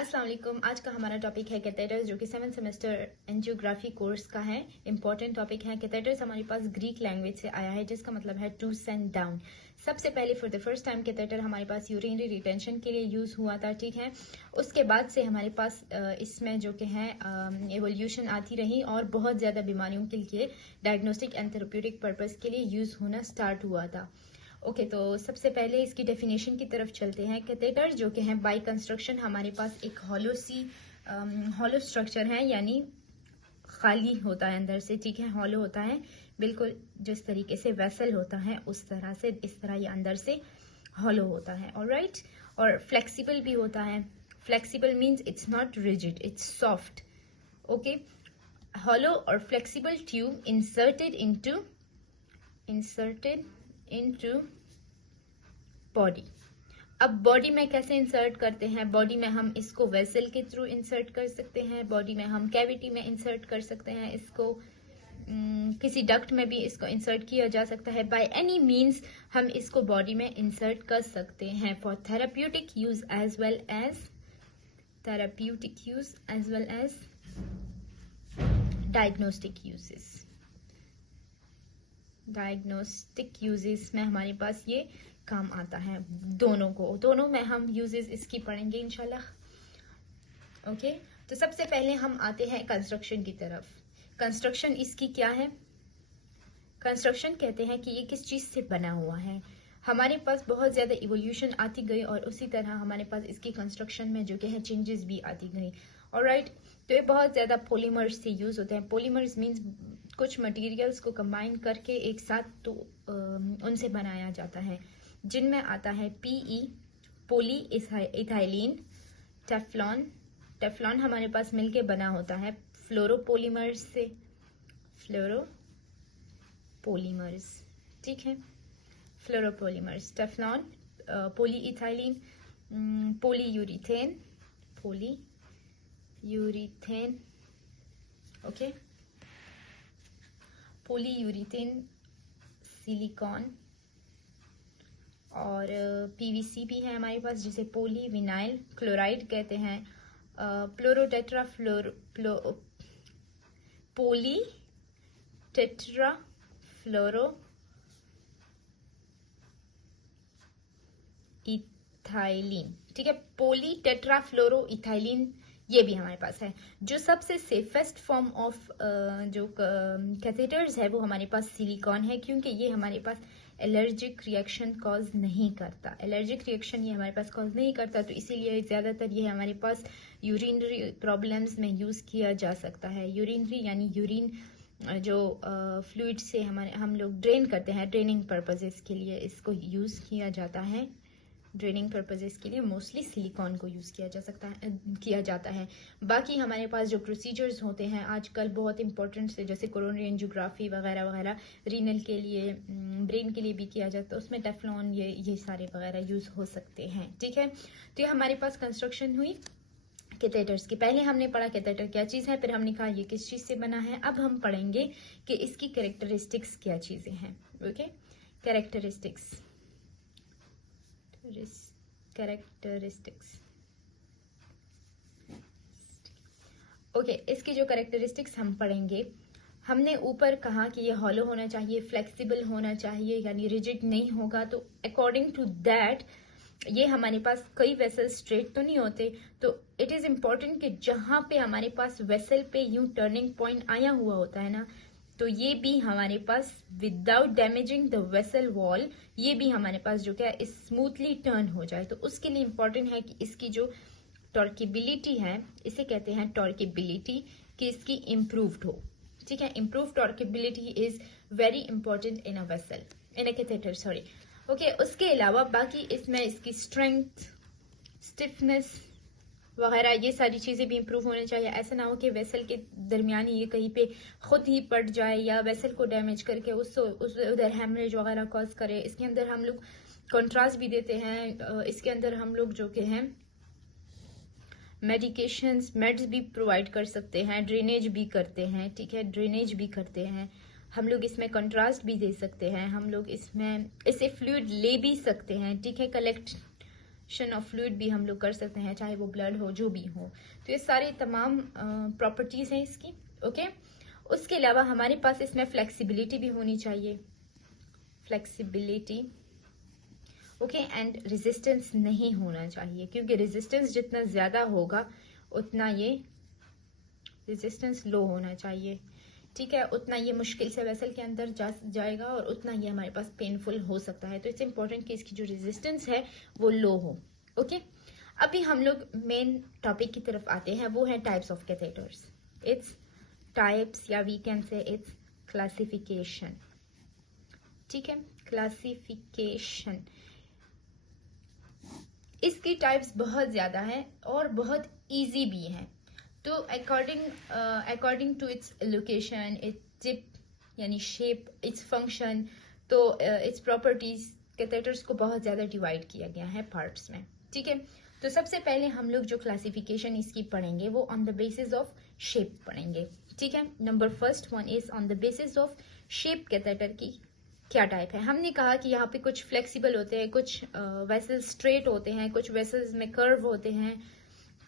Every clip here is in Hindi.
अस्सलाम वालेकुम। आज का हमारा टॉपिक है कैथेटर्स, जो कि 7th सेमेस्टर एंजियोग्राफी कोर्स का है। इंपॉर्टेंट टॉपिक है। कैथेटर्स हमारे पास ग्रीक लैंग्वेज से आया है, जिसका मतलब है टू सेंड डाउन। सबसे पहले for the first time catheter हमारे पास यूरिनरी रिटेंशन के लिए यूज हुआ था, ठीक है। उसके बाद से हमारे पास इसमें जो कि है एवोल्यूशन आती रही और बहुत ज़्यादा बीमारियों के लिए डायग्नोस्टिक एंड थेरेप्यूटिक पर्पज़ के लिए यूज़ होना स्टार्ट हुआ था। ओके तो सबसे पहले इसकी डेफिनेशन की तरफ चलते हैं। कैथेटर जो कि है बाय कंस्ट्रक्शन हमारे पास एक हॉलो स्ट्रक्चर है, यानी खाली होता है अंदर से, ठीक है। हॉलो होता है बिल्कुल जिस तरीके से वेसल होता है उस तरह से, इस तरह ये अंदर से हॉलो होता है, ऑलराइट। और फ्लेक्सिबल भी होता है। Flexible means it's not rigid, it's soft. Okay, hollow और flexible tube inserted into body. अब बॉडी में कैसे इंसर्ट करते हैं? बॉडी में हम इसको वेसल के थ्रू इंसर्ट कर सकते हैं, बॉडी में हम कैविटी में इंसर्ट कर सकते हैं, इसको किसी डक्ट में भी इसको इंसर्ट किया जा सकता है। बाय एनी मीन्स हम इसको बॉडी में इंसर्ट कर सकते हैं for therapeutic use as well as diagnostic uses में हमारे पास ये काम आता है। दोनों में हम यूजेस इसकी पढ़ेंगे इंशाल्लाह। ओके, तो सबसे पहले हम आते हैं कंस्ट्रक्शन की तरफ। कंस्ट्रक्शन इसकी क्या है? कंस्ट्रक्शन कहते हैं कि ये किस चीज से बना हुआ है। हमारे पास बहुत ज्यादा इवोल्यूशन आती गई और उसी तरह हमारे पास इसकी कंस्ट्रक्शन में जो कि है चेंजेस भी आती गई, ऑलराइट। तो ये बहुत ज्यादा पॉलीमर्स से यूज होते हैं। पॉलीमर्स मीन्स कुछ मटेरियल्स को कंबाइन करके एक साथ तो उनसे बनाया जाता है, जिनमें आता है पीई, पोली इथाइलिन, टेफ्लॉन हमारे पास मिलके बना होता है फ्लोरोपोलीमर्स से, ठीक है। फ्लोरोपोलीमर्स, टेफ्लॉन, पोली इथाइलिन, पोलीयूरिथेन, ओके, पोलीयूरिथेन, सिलिकॉन और पीवीसी भी है हमारे पास, जिसे पोली विनाइल क्लोराइड कहते हैं। पोली टेट्रा फ्लोरो इथाइलिन, ठीक है। पोली टेट्रा फ्लोरो इथाइलिन ये भी हमारे पास है। जो सबसे सेफेस्ट फॉर्म ऑफ जो कैथेटर्स है वो हमारे पास सिलिकॉन है, क्योंकि ये हमारे पास एलर्जिक रिएक्शन कॉज नहीं करता। तो इसीलिए ज़्यादातर ये हमारे पास यूरिनरी प्रॉब्लम्स में यूज़ किया जा सकता है। यूरिनरी यानी यूरिन जो फ्लूइड से हम लोग ड्रेन करते हैं, ड्रेनिंग पर्पजेस के लिए इसको यूज़ किया जाता है। ड्रेनिंग पर्पजेस के लिए मोस्टली सिलिकॉन को यूज़ किया जाता है। बाकी हमारे पास जो प्रोसीजर्स होते हैं आजकल बहुत इंपॉर्टेंट से, जैसे कोरोनरी एंजियोग्राफी वगैरह वगैरह, रीनल के लिए, ब्रेन के लिए भी किया जाता है, उसमें टेफ्लॉन ये सारे वगैरह यूज़ हो सकते हैं, ठीक है। तो ये हमारे पास कंस्ट्रक्शन हुई कैथेटर्स की। पहले हमने पढ़ा कैथेटर क्या चीज़ है, फिर हमने कहा ये किस चीज़ से बना है। अब हम पढ़ेंगे कि इसकी कैरेक्टरिस्टिक्स क्या चीज़ें हैं। ओके, कैरेक्टरिस्टिक्स ओके, इसकी जो कैरेक्टरिस्टिक्स हम पढ़ेंगे, हमने ऊपर कहा कि ये हॉलो होना चाहिए, फ्लेक्सिबल होना चाहिए, यानी रिजिड नहीं होगा। तो अकॉर्डिंग टू दैट ये हमारे पास कई वेसल स्ट्रेट तो नहीं होते, तो इट इज इम्पॉर्टेंट कि जहां पे हमारे पास वेसल पे यूं टर्निंग पॉइंट आया हुआ होता है ना, तो ये भी हमारे पास without damaging the vessel wall, ये भी हमारे पास जो क्या स्मूथली टर्न हो जाए। तो उसके लिए इम्पॉर्टेंट है कि इसकी जो टॉर्केबिलिटी है, इसे कहते हैं टॉर्केबिलिटी, कि इसकी इम्प्रूव्ड हो, ठीक है। Improve torqueability is very important in a catheter, sorry. Okay, उसके अलावा बाकी इसमें इसकी स्ट्रेंथ, स्टिफनेस वगैरह ये सारी चीज़ें भी इंप्रूव होनी चाहिए। ऐसा ना हो कि वेसल के दरमियान ये कहीं पे खुद ही पड़ जाए या वेसल को डैमेज करके उधर हेमरेज वगैरह कॉज करे। इसके अंदर हम लोग कॉन्ट्रास्ट भी देते हैं, इसके अंदर हम लोग जो कि हैं मेड्स भी प्रोवाइड कर सकते हैं, ड्रेनेज भी करते हैं, ठीक है, ड्रेनेज भी करते हैं हम लोग। इसमें कंट्रास्ट भी दे सकते हैं हम लोग, इसमें इससे फ्लूइड ले भी सकते हैं, ठीक है, कलेक्ट डायरेक्शन ऑफ फ्लूइड भी हम लोग कर सकते हैं, चाहे वो ब्लड हो, जो भी हो। तो ये सारी तमाम प्रॉपर्टीज हैं इसकी। ओके, उसके अलावा हमारे पास इसमें फ्लेक्सिबिलिटी भी होनी चाहिए, फ्लेक्सिबिलिटी। ओके, एंड रेजिस्टेंस नहीं होना चाहिए, क्योंकि रेजिस्टेंस जितना ज्यादा होगा उतना ये रेजिस्टेंस लो होना चाहिए, ठीक है, उतना ये मुश्किल से वेसल के अंदर जाएगा और उतना ये हमारे पास पेनफुल हो सकता है। तो इट्स इंपॉर्टेंट कि इसकी जो रेजिस्टेंस है वो लो हो। ओके, अभी हम लोग मेन टॉपिक की तरफ आते हैं, वो है types of catheters. It's types, या we can say it's classification, ठीक है, क्लासिफिकेशन। इसकी टाइप्स बहुत ज्यादा है और बहुत इजी भी है। तो according to its location, its tip यानी शेप, इट्स फंक्शन, तो इट्स प्रॉपर्टीज, कैथेटर्स को बहुत ज्यादा डिवाइड किया गया है पार्ट्स में, ठीक है। तो सबसे पहले हम लोग जो क्लासिफिकेशन इसकी पढ़ेंगे वो on the basis of shape पढ़ेंगे, ठीक है। Number first one is on the basis of shape catheter की क्या टाइप है। हमने कहा कि यहाँ पे कुछ फ्लेक्सिबल होते हैं, कुछ वेसल्स स्ट्रेट होते हैं, कुछ वेसल्स में कर्व होते हैं।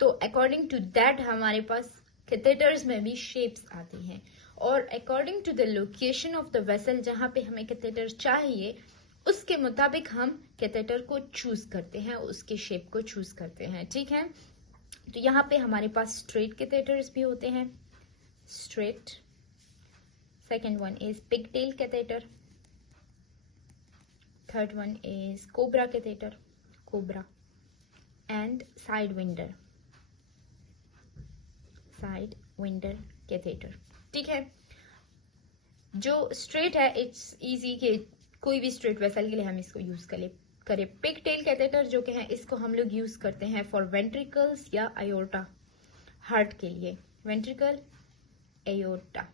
तो अकॉर्डिंग टू दैट हमारे पास कैथेटर्स में भी शेप्स आते हैं, और according to the location of the vessel, जहां पे हमें कैथेटर चाहिए उसके मुताबिक हम कैथेटर को चूज करते हैं, उसके शेप को चूज करते हैं, ठीक है। तो यहाँ पे हमारे पास स्ट्रेट कैथेटर्स भी होते हैं, straight. Second one is pigtail catheter, third one is cobra catheter, cobra, and side vendor, side vendor catheter, ठीक है। जो स्ट्रेट है इट्स इजी कि कोई भी स्ट्रेट वेसल के लिए हम इसको यूज करें। पिगटेल कैथेटर जो कि है इसको हम लोग यूज करते हैं फॉर वेंट्रिकल्स या आयोर्टा, हार्ट के लिए, वेंट्रिकल, एयोर्टा,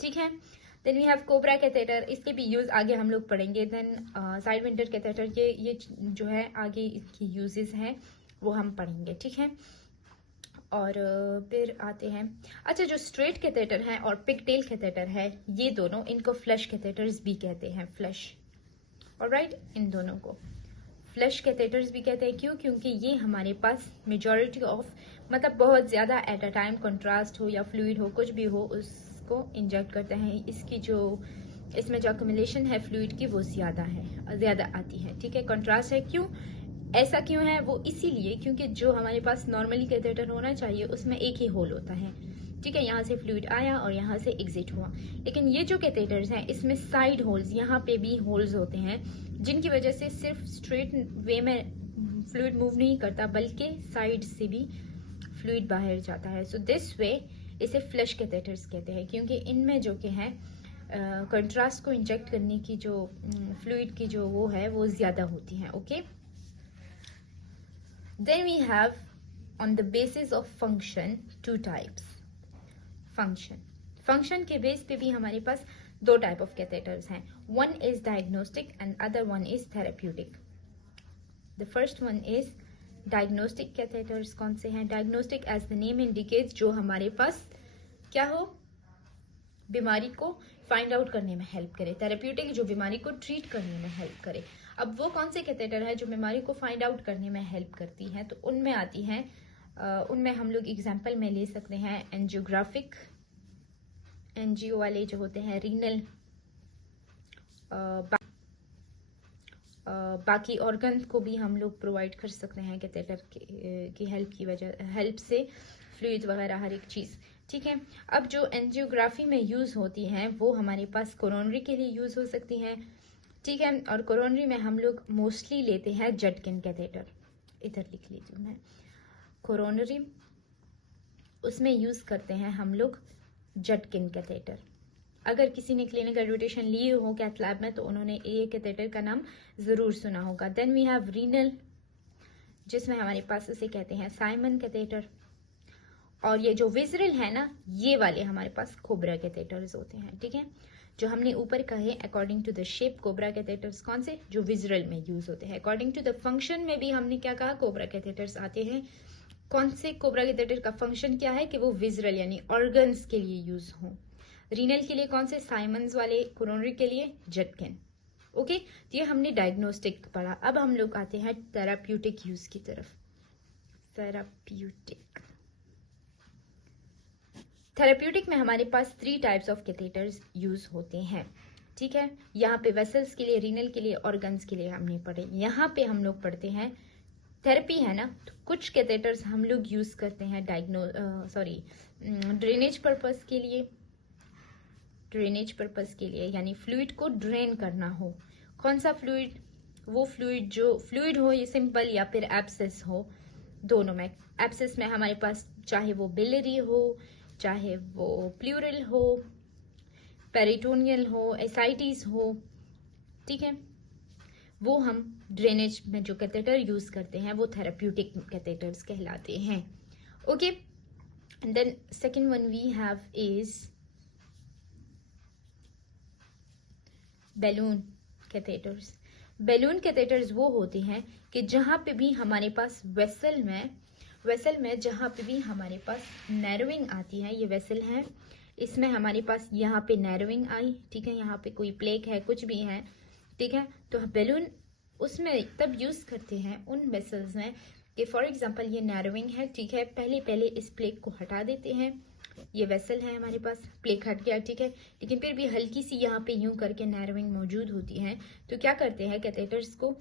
ठीक है। Then we have cobra catheter, इसके भी यूज आगे हम लोग पढ़ेंगे। देन साइड विंडर कैथेटर, ये जो है आगे इसकी यूजेस हैं वो हम पढ़ेंगे, ठीक है। और फिर आते हैं, अच्छा, जो स्ट्रेट कैथेटर है और पिगटेल कैथेटर है, ये दोनों, इनको फ्लश कैथेटर्स भी कहते हैं, फ्लश, ऑलराइट, इन दोनों को फ्लश कैथेटर्स भी कहते हैं। क्यों? क्योंकि ये हमारे पास मेजॉरिटी ऑफ, मतलब बहुत ज्यादा एट अ टाइम कंट्रास्ट हो या फ्लूइड हो, कुछ भी हो, उसको इंजेक्ट करते हैं। इसमें जो अक्यूमुलेशन है फ्लूइड की वो ज्यादा आती है, ठीक है। कंट्रास्ट है, क्यों ऐसा क्यों है? वो इसीलिए क्योंकि जो हमारे पास नॉर्मली कैथेटर होना चाहिए उसमें एक ही होल होता है, ठीक है, यहाँ से फ्लूइड आया और यहाँ से एग्जिट हुआ। लेकिन ये जो कैथेटर्स हैं इसमें साइड होल्स, यहाँ पे भी होल्स होते हैं, जिनकी वजह से सिर्फ स्ट्रेट वे में फ्लूइड मूव नहीं करता बल्कि साइड से भी फ्लूइड बाहर जाता है। सो दिस वे इसे फ्लश कैथेटर्स कहते हैं, क्योंकि इनमें जो कि है कंट्रास्ट को इंजेक्ट करने की जो फ्लूइड की जो वो है वो ज्यादा होती है, okay. Then we have on the basis of function two types. Function के बेस पे भी हमारे पास दो टाइप ऑफ कैथेटर्स हैं. One is diagnostic and other one is therapeutic. The first one is diagnostic catheters. कौन से हैं? Diagnostic as the name indicates, जो हमारे पास क्या हो, बीमारी को फाइंड आउट करने में हेल्प करे. थेरेप्यूटिक जो बीमारी को ट्रीट करने में हेल्प करे. अब वो कौन से कैथेटर है जो बीमारी को फाइंड आउट करने में हेल्प करती हैं? तो उनमें आती हैं, उनमें हम लोग एग्जांपल में ले सकते हैं एंजियोग्राफिक, एनजीओ वाले जो होते हैं, रीनल, बाकी ऑर्गन को भी हम लोग प्रोवाइड कर सकते हैं कैथेटर की हेल्प से, फ्लूइड वगैरह हर एक चीज, ठीक है. अब जो एंजियोग्राफी में यूज होती हैं वो हमारे पास कोरोनरी के लिए यूज हो सकती हैं, ठीक है. और कोरोनरी में हम लोग मोस्टली लेते हैं जटकिन कैथेटर. इधर लिख लीजिए मैं, कोरोनरी, उसमें यूज करते हैं हम लोग जटकिन कैथेटर. अगर किसी ने क्लिनिकल एडुकेशन लिए हो कैथ लैब में तो उन्होंने ए कैथेटर का नाम जरूर सुना होगा. देन वी हैव रीनल, जिसमें हमारे पास उसे कहते हैं साइमन कैथेटर. और ये जो विजरल है ना, ये वाले हमारे पास कोबरा कैथेटर्स होते हैं, ठीक है. जो हमने ऊपर कहे according to the shape, cobra catheters कौन से, जो विजरल में यूज होते हैं. अकॉर्डिंग टू द फंक्शन में भी हमने क्या कहा, कोबरा कैथेटर्स आते हैं. कौन से कोबरा कैथेटर का फंक्शन क्या है कि वो विजरल यानी ऑर्गन्स के लिए यूज हो. रीनल के लिए कौन से, साइमन्स वाले. कोरोनरी के लिए जटकिन. ओके, तो ये हमने डायग्नोस्टिक पढ़ा। अब हम लोग आते हैं थेराप्यूटिक यूज की तरफ। थेराप्यूटिक में हमारे पास 3 टाइप्स ऑफ कैथेटर्स यूज होते हैं, ठीक है। यहाँ पे वेसल्स के लिए, रीनल के लिए, ऑर्गन्स के लिए हमने पढ़े। यहाँ पे हम लोग पढ़ते हैं थेरेपी है ना, तो कुछ कैथेटर्स हम लोग यूज करते हैं ड्रेनेज पर्पस के लिए, यानी फ्लूइड को ड्रेन करना हो। कौन सा फ्लूइड? वो फ्लूइड जो फ्लूइड हो, ये सिंपल या फिर एब्सेस हो, दोनों में। एब्सेस में हमारे पास चाहे वो बिलियरी हो, चाहे वो प्लूरल हो, पेरिटोनियल हो, एसाइटिस हो, ठीक है, वो हम ड्रेनेज में जो कैथेटर यूज करते हैं वो थेराप्यूटिक कैथेटर्स कहलाते हैं। Okay, then second one we have is balloon catheters. Balloon catheters वो होते हैं कि जहां पे भी हमारे पास वेसल में जहां पे भी हमारे पास नैरोइंग आती है, ये वेसल है, इसमें हमारे पास यहाँ पे नैरोइंग आई, ठीक है, यहाँ पे कोई प्लेक है, कुछ भी है, ठीक है, तो बैलून उसमें तब यूज करते हैं उन वेसल्स में कि फॉर एग्जांपल ये नैरोइंग है, ठीक है, पहले इस प्लेक को हटा देते हैं, ये वेसल है हमारे पास, प्लेक हट गया, ठीक है, लेकिन फिर भी हल्की सी यहाँ पे यूं करके नैरोइंग मौजूद होती है, तो क्या करते हैं, कैथेटर्स को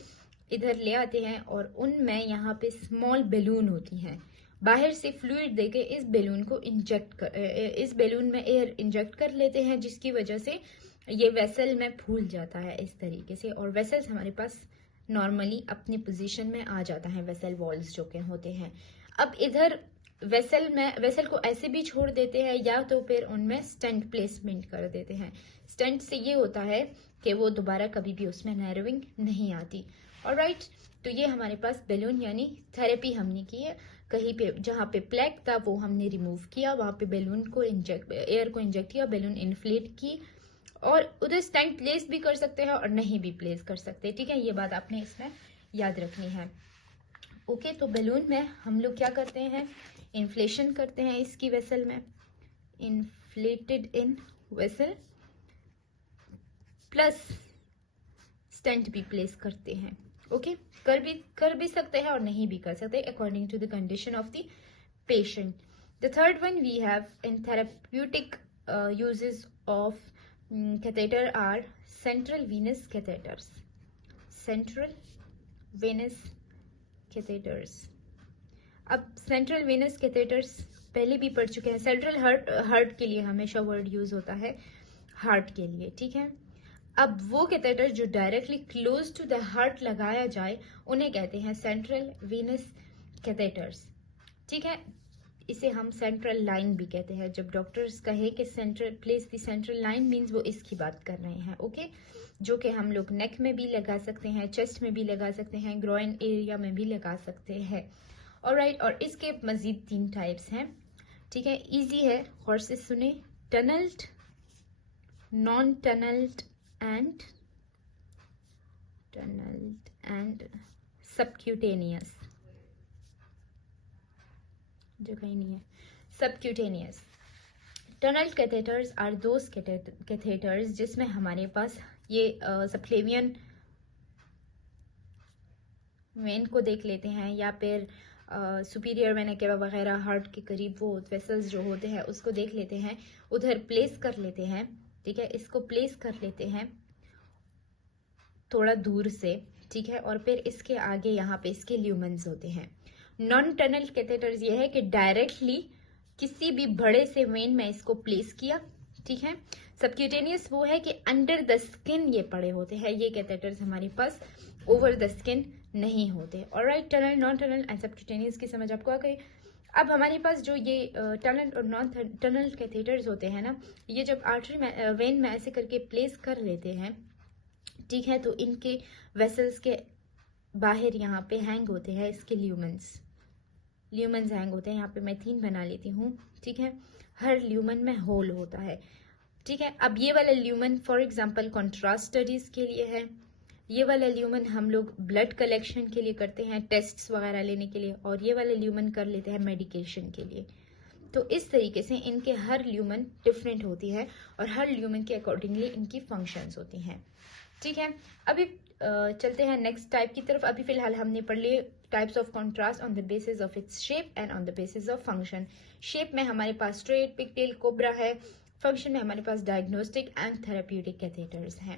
इधर ले आते हैं और उनमें यहाँ पे स्मॉल बैलून होती हैं, बाहर से फ्लूइड देके इस बैलून में एयर इंजेक्ट कर लेते हैं, जिसकी वजह से ये वेसल में फूल जाता है इस तरीके से, और वेसल्स हमारे पास नॉर्मली अपनी पोजीशन में आ जाता है, वेसल वॉल्स जो के होते हैं। अब इधर वेसल को ऐसे भी छोड़ देते हैं, या तो फिर उनमें स्टेंट प्लेसमेंट कर देते हैं। स्टेंट से ये होता है कि वो दोबारा कभी भी उसमें नैरोइंग नहीं आती। ऑलराइट, तो ये हमारे पास बैलून यानी थेरेपी हमने की है। कहीं पे जहाँ पे प्लेक था वो हमने रिमूव किया, वहां पे बैलून को एयर को इंजेक्ट किया, बैलून इन्फ्लेट की, और उधर स्टेंट प्लेस भी कर सकते हैं और नहीं भी प्लेस कर सकते, ठीक है, ये बात आपने इसमें याद रखनी है। ओके, तो बैलून में हम लोग क्या करते हैं, इन्फ्लेशन करते हैं इसकी वेसल में, inflated in vessel, plus stent भी प्लेस करते हैं। ओके, कर भी सकते हैं और नहीं भी कर सकते, according to the condition of the patient. The third one we have in therapeutic uses of catheter are central venous catheters. Central venous catheters. अब सेंट्रल वेनस कैथेटर्स पहले भी पढ़ चुके हैं। सेंट्रल हार्ट के लिए हमेशा वर्ड यूज होता है हार्ट के लिए, ठीक है। अब वो कैथेटर जो directly close to the heart लगाया जाए उन्हें कहते हैं सेंट्रल वेनस कैथेटर्स, ठीक है। इसे हम सेंट्रल लाइन भी कहते हैं। जब डॉक्टर्स कहे कि central place the central line, means वो इसकी बात कर रहे हैं, ओके, जो कि हम लोग नेक में भी लगा सकते हैं, चेस्ट में भी लगा सकते हैं, ग्रोइन एरिया में भी लगा सकते हैं। ऑलराइट, और इसके मजीद 3 टाइप्स हैं, ठीक है, इजी है, गौर से सुने। Tunneled, non tunneled and subcutaneous, जो कहीं नहीं है, subcutaneous. Tunneled catheters are those catheters जिसमें हमारे पास ये सबक्लेवियन वेन को देख लेते हैं, या फिर सुपीरियर वेना केवा वगैरह हार्ट के करीब वो वेसल्स जो होते हैं उसको देख लेते हैं, उधर प्लेस कर लेते हैं, ठीक है, इसको प्लेस कर लेते हैं थोड़ा दूर से, ठीक है, और फिर इसके आगे यहाँ पे इसके ल्यूमेंस होते हैं। नॉन टनल कैथेटर्स ये है कि डायरेक्टली किसी भी बड़े से वेन में इसको प्लेस किया, ठीक है। सबक्यूटेनियस वो है कि अंडर द स्किन ये पड़े होते हैं, ये कैथेटर्स हमारे पास ओवर द स्किन नहीं होते। Alright, tunnel, non tunnel and subcutaneous की समझ आपको आ गई। अब हमारे पास जो ये टनल और नॉन टनल कैथेटर्स होते हैं ना, ये जब आर्टरी में वेन में ऐसे करके प्लेस कर लेते हैं, ठीक है, तो इनके वेसल्स के बाहर यहाँ पे हैंग होते हैं इसके ल्यूमेंस हैंग होते हैं। यहाँ पे मैं 3 बना लेती हूँ, ठीक है, हर ल्यूमन में होल होता है, ठीक है। अब ये वाला lumen for example contrast studies के लिए है, ये वाला ल्यूमन हम लोग ब्लड कलेक्शन के लिए करते हैं, टेस्ट्स वगैरह लेने के लिए, और ये वाला ल्यूमन कर लेते हैं मेडिकेशन के लिए। तो इस तरीके से इनके हर ल्यूमन डिफरेंट होती है और हर ल्यूमन के अकॉर्डिंगली इनकी फंक्शंस होती हैं, ठीक है, अभी चलते हैं नेक्स्ट टाइप की तरफ। अभी फिलहाल हमने पढ़ लिए types of contrast on the basis of its shape and on the basis of function. Shape में हमारे पास स्ट्रेट, पिगटेल, कोबरा है। फंक्शन में हमारे पास डायग्नोस्टिक एंड थेरेप्यूटिक कैथेटर्स हैं।